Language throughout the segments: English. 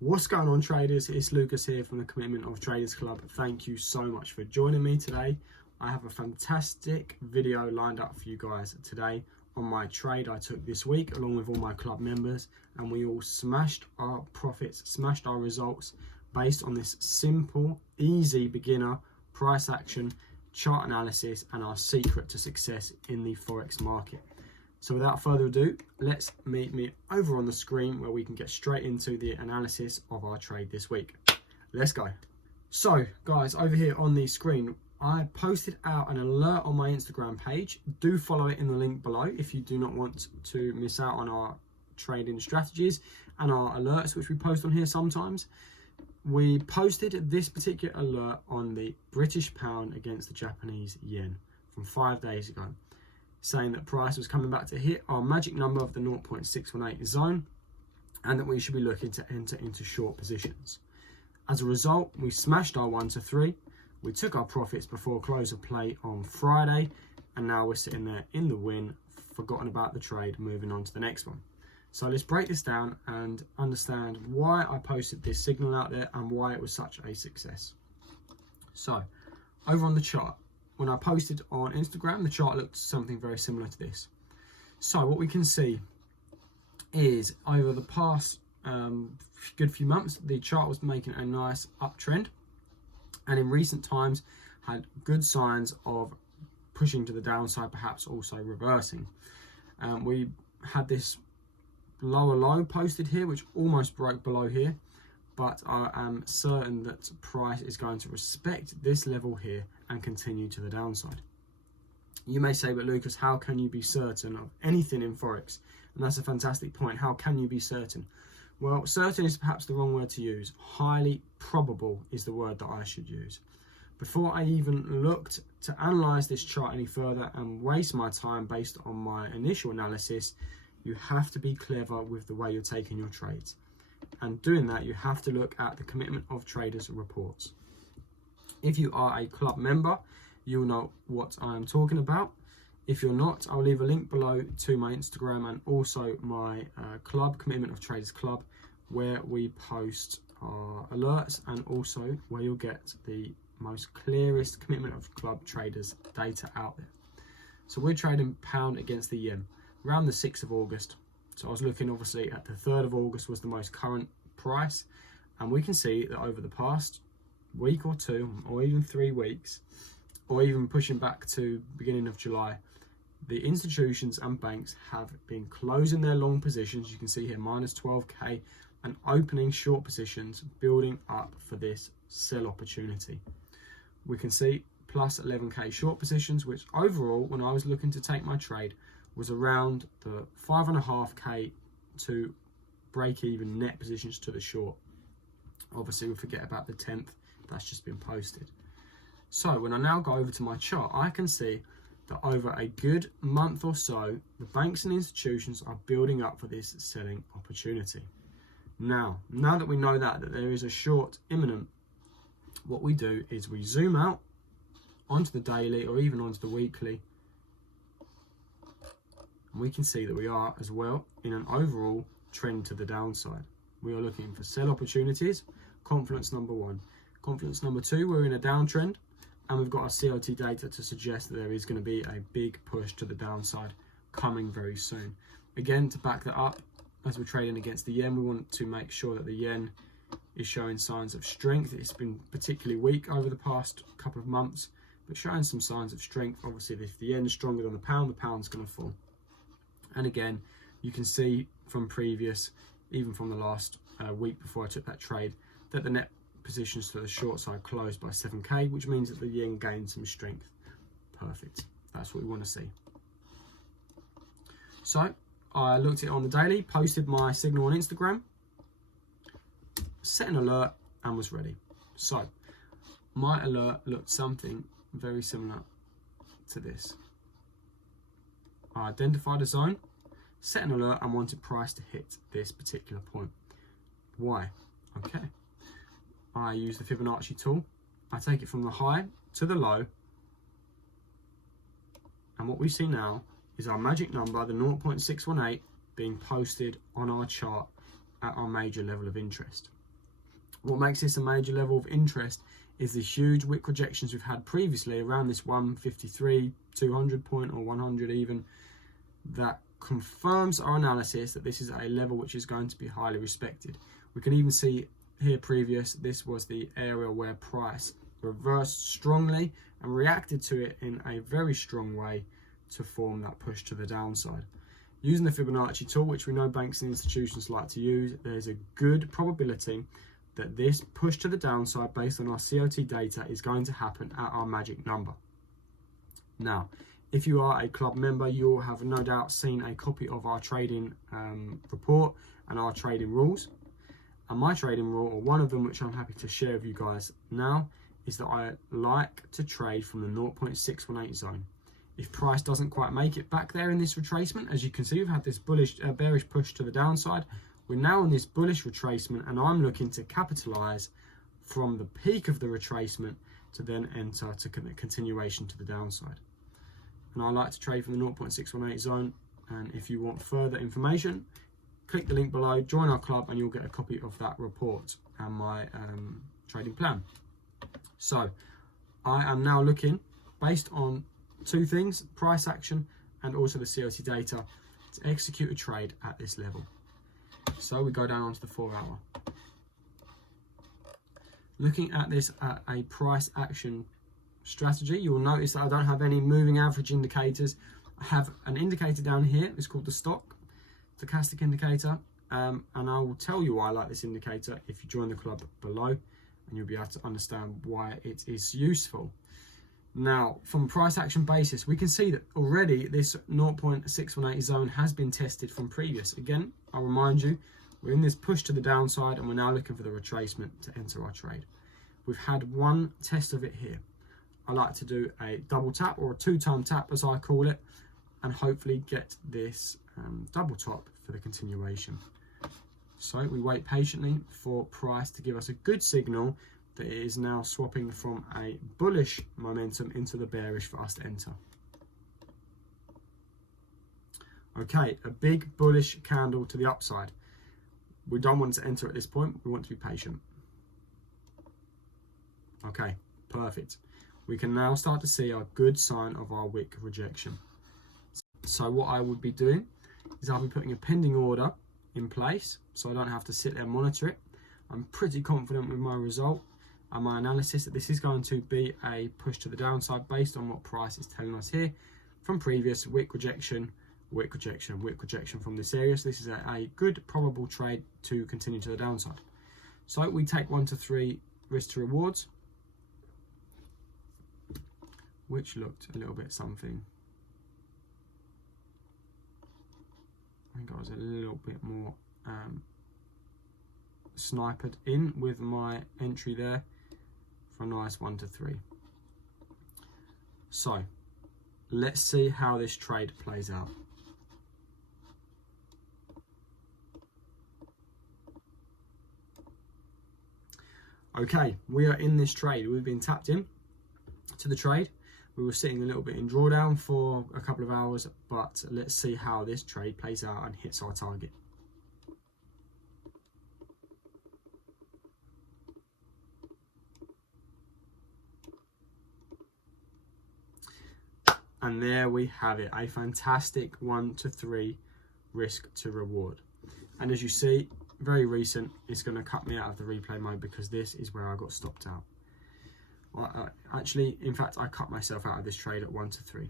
What's going on, traders? It's Lucas here from the Commitment of Traders Club. Thank you so much for joining me today. I have a fantastic video lined up for you guys today on my trade I took this week along with all my club members, and we all smashed our profits, smashed our results based on this simple, easy beginner price action chart analysis and our secret to success in the Forex market. So without further ado, let's meet me over on the screen where we can get straight into the analysis of our trade this week. Let's go. So guys, over here on the screen, I posted out an alert on my Instagram page. Do follow it in the link below if you do not want to miss out on our trading strategies and our alerts, which we post on here sometimes. We posted this particular alert on the British pound against the Japanese yen from 5 days ago, saying that price was coming back to hit our magic number of the 0.618 zone and that we should be looking to enter into short positions. As a result, we smashed our 1 to 3. We took our profits before close of play on Friday, and now we're sitting there in the win, forgotten about the trade, moving on to the next one. So let's break this down and understand why I posted this signal out there and why it was such a success. So over on the chart, when I posted on Instagram, the chart looked something very similar to this. So what we can see is over the past good few months, the chart was making a nice uptrend, and in recent times had good signs of pushing to the downside, perhaps also reversing. We had this lower low posted here, which almost broke below here, but I am certain that price is going to respect this level here and continue to the downside. You may say, but Lucas, how can you be certain of anything in Forex? And that's a fantastic point. How can you be certain? Well, certain is perhaps the wrong word to use. Highly probable is the word that I should use. Before I even looked to analyze this chart any further and waste my time based on my initial analysis, you have to be clever with the way you're taking your trades. And doing that, you have to look at the Commitment of Traders reports. If you are a club member, you'll know what I'm talking about. If you're not, I'll leave a link below to my Instagram and also my club, Commitment of Traders Club, where we post our alerts and also where you'll get the most clearest Commitment of Club Traders data out there. So we're trading pound against the yen around the 6th of August. So I was looking obviously at the 3rd of August was the most current price, and we can see that over the past week or two, or even 3 weeks, or even pushing back to beginning of July, the institutions and banks have been closing their long positions. You can see here minus 12k and opening short positions, building up for this sell opportunity. We can see plus 11k short positions, which overall, when I was looking to take my trade, was around the 5.5k to break even net positions to the short. Obviously, we forget about the 10th, that's just been posted. So when I now go over to my chart, I can see that over a good month or so, the banks and institutions are building up for this selling opportunity. Now that we know that there is a short imminent, what we do is we zoom out onto the daily or even onto the weekly, and we can see that we are as well in an overall trend to the downside. We are looking for sell opportunities. Confidence number 1. Confidence number 2, we're in a downtrend, and we've got our COT data to suggest that there is going to be a big push to the downside coming very soon. Again, to back that up, as we're trading against the yen, we want to make sure that the yen is showing signs of strength. It's been particularly weak over the past couple of months, but showing some signs of strength. Obviously, if the yen is stronger than the pound's going to fall. And again, you can see from previous, even from the last week before I took that trade, that the net positions to the short side closed by 7k, which means that the yen gained some strength. Perfect. That's what we want to see. So I looked at it on the daily, posted my signal on Instagram, set an alert, and was ready. So my alert looked something very similar to this. I identified a zone, set an alert, and wanted price to hit this particular point. Why? Okay. I use the Fibonacci tool. I take it from the high to the low, and what we see now is our magic number, the 0.618, being posted on our chart at our major level of interest. What makes this a major level of interest is the huge wick rejections we've had previously around this 153, 200 point or 100 even. That confirms our analysis that this is a level which is going to be highly respected. We can even see here previous, this was the area where price reversed strongly and reacted to it in a very strong way to form that push to the downside. Using the Fibonacci tool, which we know banks and institutions like to use, there's a good probability that this push to the downside based on our COT data is going to happen at our magic number. Now, if you are a club member, you'll have no doubt seen a copy of our trading report and our trading rules. And my trading rule, or one of them which I'm happy to share with you guys now, is that I like to trade from the 0.618 zone. If price doesn't quite make it back there in this retracement, as you can see, we've had this bearish push to the downside. We're now on this bullish retracement, and I'm looking to capitalize from the peak of the retracement to then enter to continuation to the downside. And I like to trade from the 0.618 zone. And if you want further information, click the link below, join our club, and you'll get a copy of that report and my trading plan. So I am now looking, based on two things, price action and also the COT data, to execute a trade at this level. So we go down onto the 4 hour. Looking at this at a price action strategy, you will notice that I don't have any moving average indicators. I have an indicator down here. It's called the stochastic indicator, and I will tell you why I like this indicator if you join the club below, and you'll be able to understand why it is useful. Now, from a price action basis, we can see that already this 0.618 zone has been tested from previous. Again, I'll remind you, we're in this push to the downside and we're now looking for the retracement to enter our trade. We've had one test of it here. I like to do a double tap, or a 2-time tap as I call it, and hopefully get this double top for the continuation. So we wait patiently for price to give us a good signal that it is now swapping from a bullish momentum into the bearish for us to enter. Okay, a big bullish candle to the upside. We don't want to enter at this point, we want to be patient. Okay, perfect. We can now start to see a good sign of our wick rejection. So what I would be doing is I'll be putting a pending order in place so I don't have to sit there and monitor it. I'm pretty confident with my result and my analysis that this is going to be a push to the downside based on what price is telling us here from previous wick rejection, wick rejection, wick rejection from this area. So this is a good probable trade to continue to the downside. So we take 1 to 3 risk to rewards, which looked a little bit something. I think I was a little bit more sniped in with my entry there for a nice 1 to 3. So let's see how this trade plays out. Okay, we are in this trade. We've been tapped in to the trade. We were sitting a little bit in drawdown for a couple of hours, but let's see how this trade plays out and hits our target. And there we have it, a fantastic 1 to 3 risk to reward. And as you see, very recent, it's going to cut me out of the replay mode because this is where I got stopped out. Well, actually, in fact, I cut myself out of this trade at 1 to 3.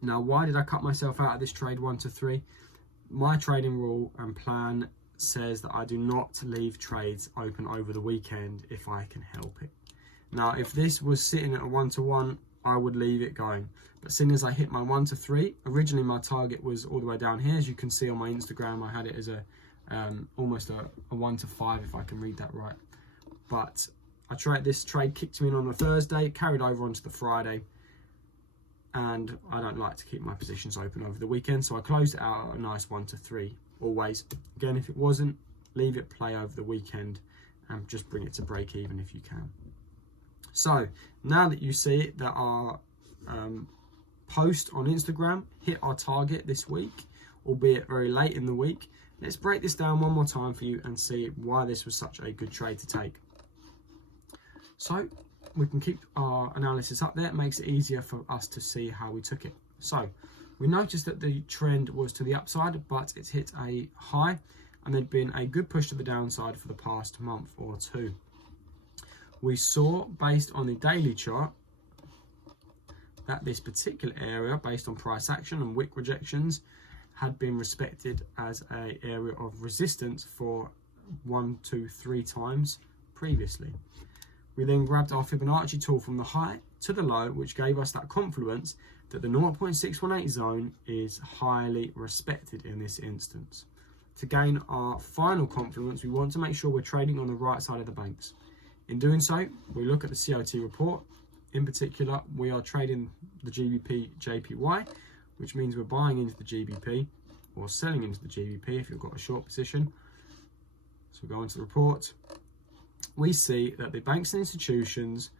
Now, why did I cut myself out of this trade 1 to 3? My trading rule and plan says that I do not leave trades open over the weekend if I can help it. Now, if this was sitting at a 1 to 1, I would leave it going. But seeing as I hit my 1 to 3, originally my target was all the way down here. As you can see on my Instagram, I had it as a almost a 1 to 5, if I can read that right. But this trade kicked me in on the Thursday, carried over onto the Friday, and I don't like to keep my positions open over the weekend, so I closed it out at a nice 1 to 3 always. Again, if it wasn't, leave it play over the weekend and just bring it to break even if you can. So now that you see it, that our post on Instagram hit our target this week, albeit very late in the week, Let's break this down one more time for you and see why this was such a good trade to take. So we can keep our analysis up there. It makes it easier for us to see how we took it. So we noticed that the trend was to the upside, but it's hit a high and there'd been a good push to the downside for the past month or two. We saw, based on the daily chart, that this particular area, based on price action and wick rejections, had been respected as an area of resistance for 1, 2, 3 times previously. We then grabbed our Fibonacci tool from the high to the low, which gave us that confluence that the 0.618 zone is highly respected in this instance. To gain our final confluence, we want to make sure we're trading on the right side of the banks. In doing so, we look at the COT report. In particular, we are trading the GBP JPY, which means we're buying into the GBP or selling into the GBP if you've got a short position. So we go into the report. We see that the banks and institutions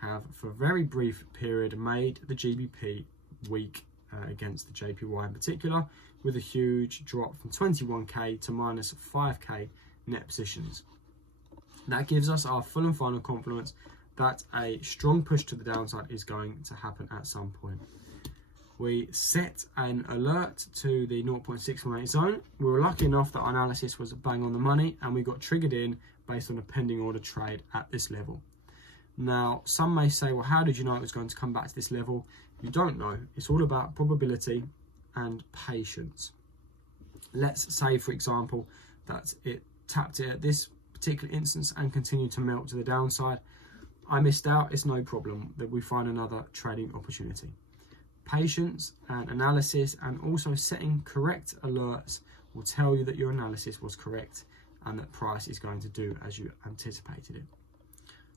have, for a very brief period, made the GBP weak against the JPY in particular, with a huge drop from 21k to minus 5k net positions. That gives us our full and final confluence that a strong push to the downside is going to happen at some point. We set an alert to the 0.618 zone. We were lucky enough that our analysis was bang on the money and we got triggered in based on a pending order trade at this level. Now, some may say, well, how did you know it was going to come back to this level? You don't know. It's all about probability and patience. Let's say, for example, that it tapped it at this particular instance and continued to melt to the downside. I missed out. It's no problem that we find another trading opportunity. Patience and analysis and also setting correct alerts will tell you that your analysis was correct and that price is going to do as you anticipated it.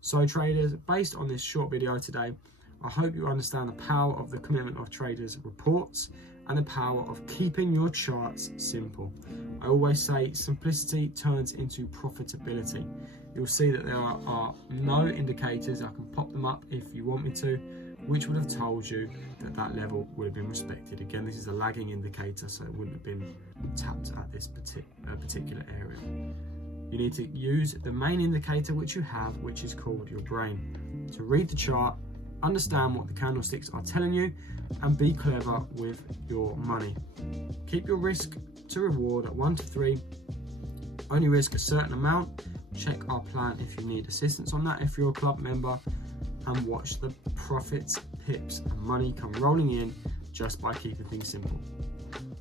So traders, based on this short video today, I hope you understand the power of the commitment of traders reports and the power of keeping your charts simple. I always say simplicity turns into profitability. You'll see that there are no indicators. I can pop them up if you want me to, which would have told you that that level would have been respected. Again, this is a lagging indicator, so it wouldn't have been tapped at this particular area. You need to use the main indicator which you have, which is called your brain, to read the chart, understand what the candlesticks are telling you, and be clever with your money. Keep your risk to reward at 1 to 3. Only risk a certain amount. Check our plan if you need assistance on that if you're a club member, and watch the profits, pips, and money come rolling in just by keeping things simple.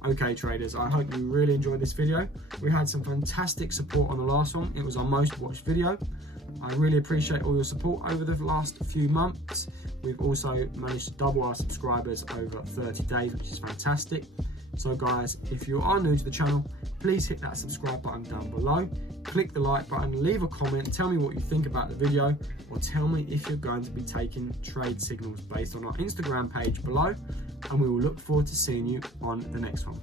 Okay traders, I hope you really enjoyed this video. We had some fantastic support on the last one. It was our most watched video. I really appreciate all your support over the last few months. We've also managed to double our subscribers over 30 days, which is fantastic. So guys, if you are new to the channel, please hit that subscribe button down below. Click the like button, leave a comment, tell me what you think about the video, or tell me if you're going to be taking trade signals based on our Instagram page below, and we will look forward to seeing you on the next one.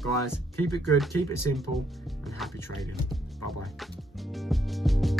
Guys, keep it good, keep it simple, and happy trading. Bye bye.